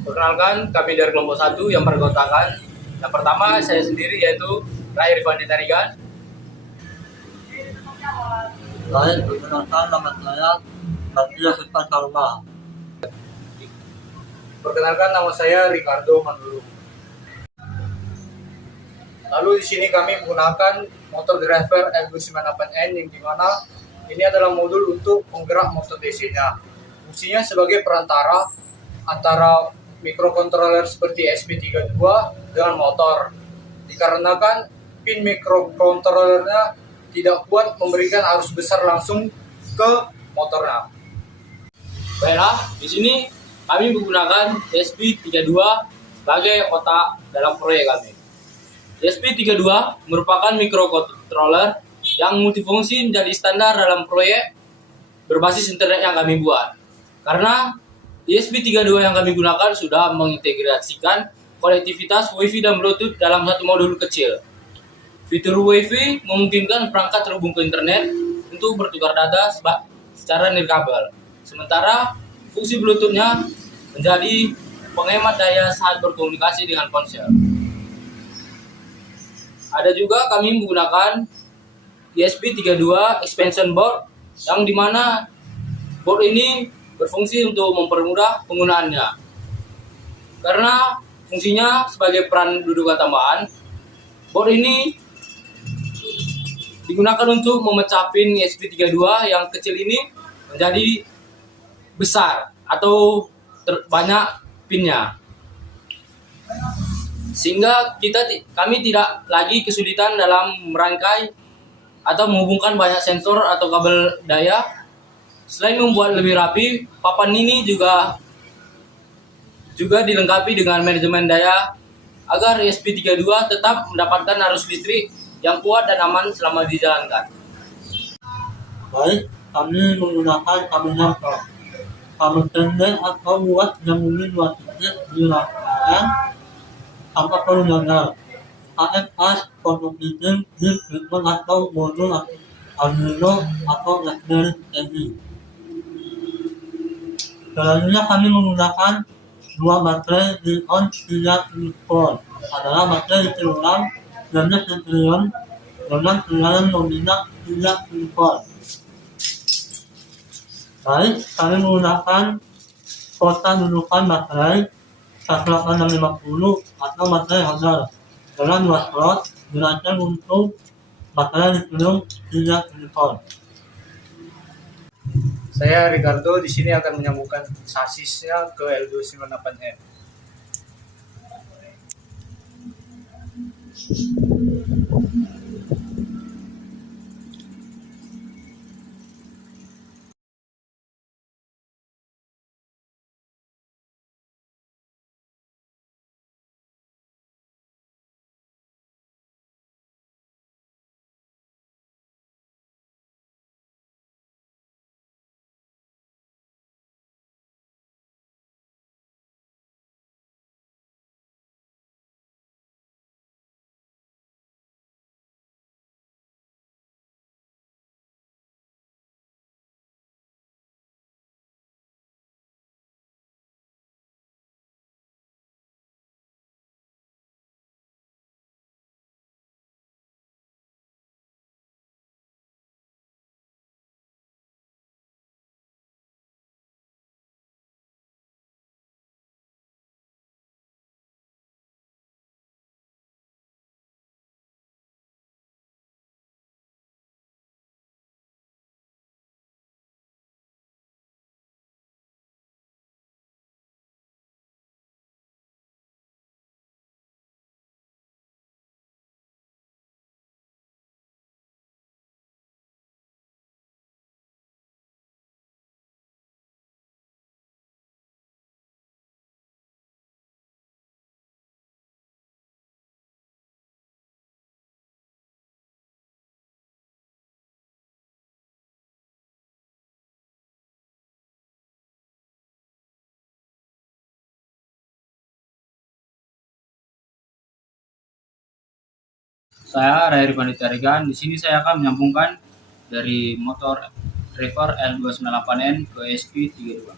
Perkenalkan, kami dari kelompok 1 yang beranggotakan. Yang pertama, saya sendiri yaitu Rai Rifandi Tarigan. Baik, perkenalkan nama saya Satria Sultan Saruma. Perkenalkan, nama saya Ricardo Manulu. Lalu di sini kami menggunakan motor driver L298N yang dimana ini adalah modul untuk penggerak motor DC-nya. Fungsinya sebagai perantara antara microcontroller seperti SP32 dengan motor. Dikarenakan pin microcontrollernya tidak kuat memberikan arus besar langsung ke motornya. Baiklah, di sini kami menggunakan SP32 sebagai otak dalam proyek kami. SP32 merupakan microcontroller yang multifungsi menjadi standar dalam proyek berbasis internet yang kami buat. Karena ESP32 yang kami gunakan sudah mengintegrasikan konektivitas Wi-Fi dan Bluetooth dalam satu modul kecil. Fitur Wi-Fi memungkinkan perangkat terhubung ke internet untuk bertukar data secara nirkabel. Sementara fungsi Bluetooth-nya menjadi penghemat daya saat berkomunikasi dengan ponsel. Ada juga kami menggunakan ESP32 expansion board yang dimana board ini berfungsi untuk mempermudah penggunaannya. Karena fungsinya sebagai peran dudukan tambahan, board ini digunakan untuk memecah pin ESP32 yang kecil ini menjadi besar atau banyak pinnya. Sehingga kami tidak lagi kesulitan dalam merangkai atau menghubungkan banyak sensor atau kabel daya. Selain membuat lebih rapi, papan ini juga dilengkapi dengan manajemen daya agar ESP32 tetap mendapatkan arus listrik yang kuat dan aman selama dijalankan. Baik, kami menggunakan kabel jangkau. Kabel pendek atau luas yang memiliki 2 titik di rangkaian tanpa perlu gagal. AFS prototyping di treatment atau modul Arduino atau Raspberry Pi. Selanjutnya kami menggunakan 2 baterai Li-ion 3 volt adalah baterai lithium jenis lithium dengan tegangan nominal 3 volt. Baik, kami menggunakan kota dudukan baterai 18650 atau baterai Hodel dengan 2 slot dirancang untuk baterai lithium 3 volt. Saya Ricardo di sini akan menyambungkan sasisnya ke L298N. Saya Rai Rifandi Tarigan. Di sini saya akan menyambungkan dari motor driver L298N ke SP32.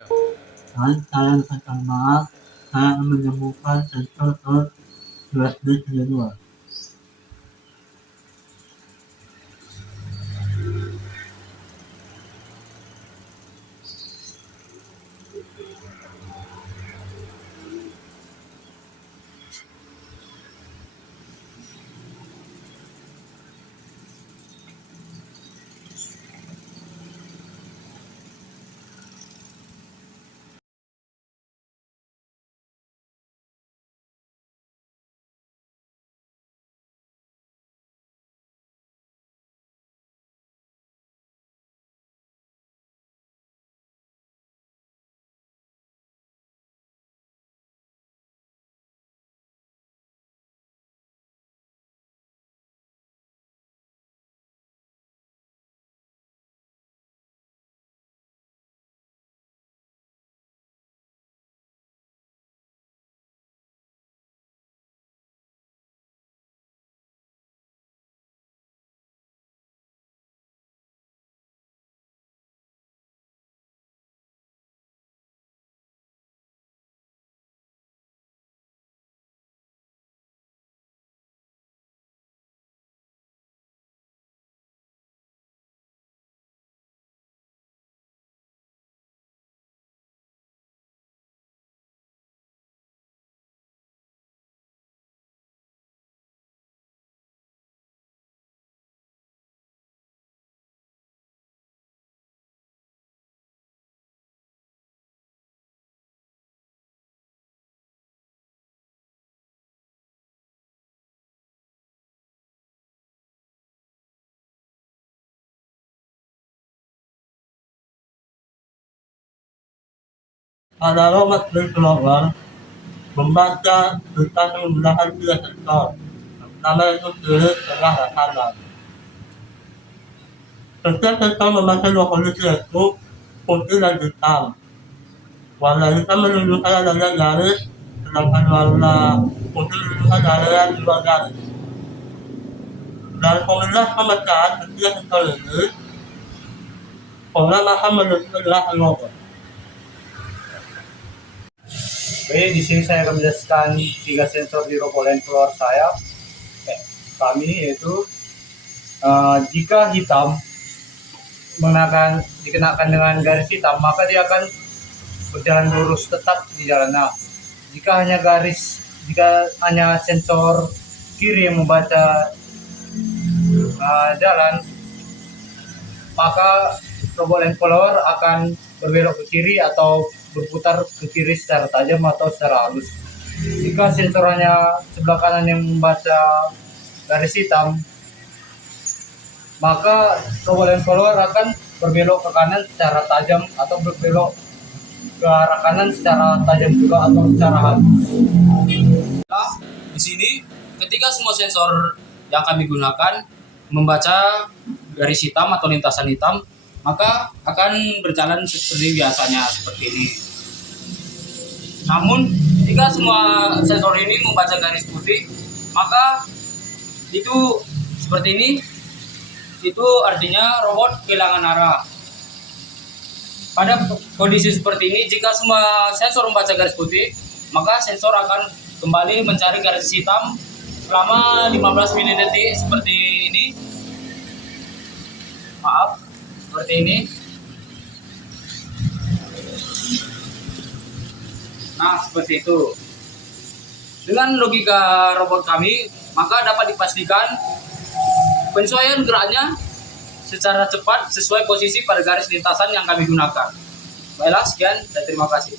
Dan saya minta maaf, saya menemukan sensor USB 32. Pada robot berkelompok membaca tentang menggunakan tiga sensor. Pertama itu kiri, tengah, dan kanan. Setiap sensor membaca dua kondisi yaitu putih dan hitam. Warna hitam menunjukkan adanya garis, sedangkan warna putih menunjukkan adanya dua garis. Dari kombinasi pembacaan ketiga sensor ini, program akan menentukan gerakan robot. Oke, di sini saya akan menjelaskan 3 sensor di robot land floor saya. Kami yaitu jika hitam dikenakan dengan garis hitam, maka dia akan berjalan lurus tetap di jalan. Nah, jika hanya sensor kiri yang membaca jalan, maka robot land floor akan berbelok ke kiri atau berputar ke kiri secara tajam atau secara halus. Jika sensornya sebelah kanan yang membaca garis hitam, maka robot land follower akan berbelok ke kanan secara tajam atau berbelok ke arah kanan secara tajam juga atau secara halus. Nah, di sini ketika semua sensor yang kami gunakan membaca garis hitam atau lintasan hitam, maka akan berjalan seperti biasanya seperti ini. Namun jika semua sensor ini membaca garis putih, maka itu seperti ini. Itu artinya robot kehilangan arah. Pada kondisi seperti ini, jika semua sensor membaca garis putih, maka sensor akan kembali mencari garis hitam selama 15 mili-detik seperti ini. Maaf, seperti ini. Nah, seperti itu. Dengan logika robot kami, maka dapat dipastikan penyesuaian geraknya secara cepat sesuai posisi pada garis lintasan yang kami gunakan. Baiklah, sekian dan terima kasih.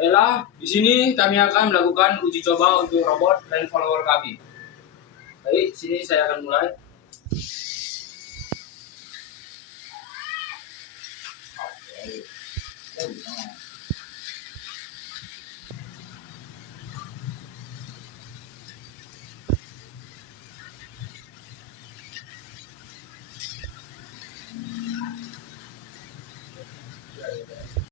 Baiklah, di sini kami akan melakukan uji coba untuk robot land follower kami. Baik, sini saya akan mulai. Oke.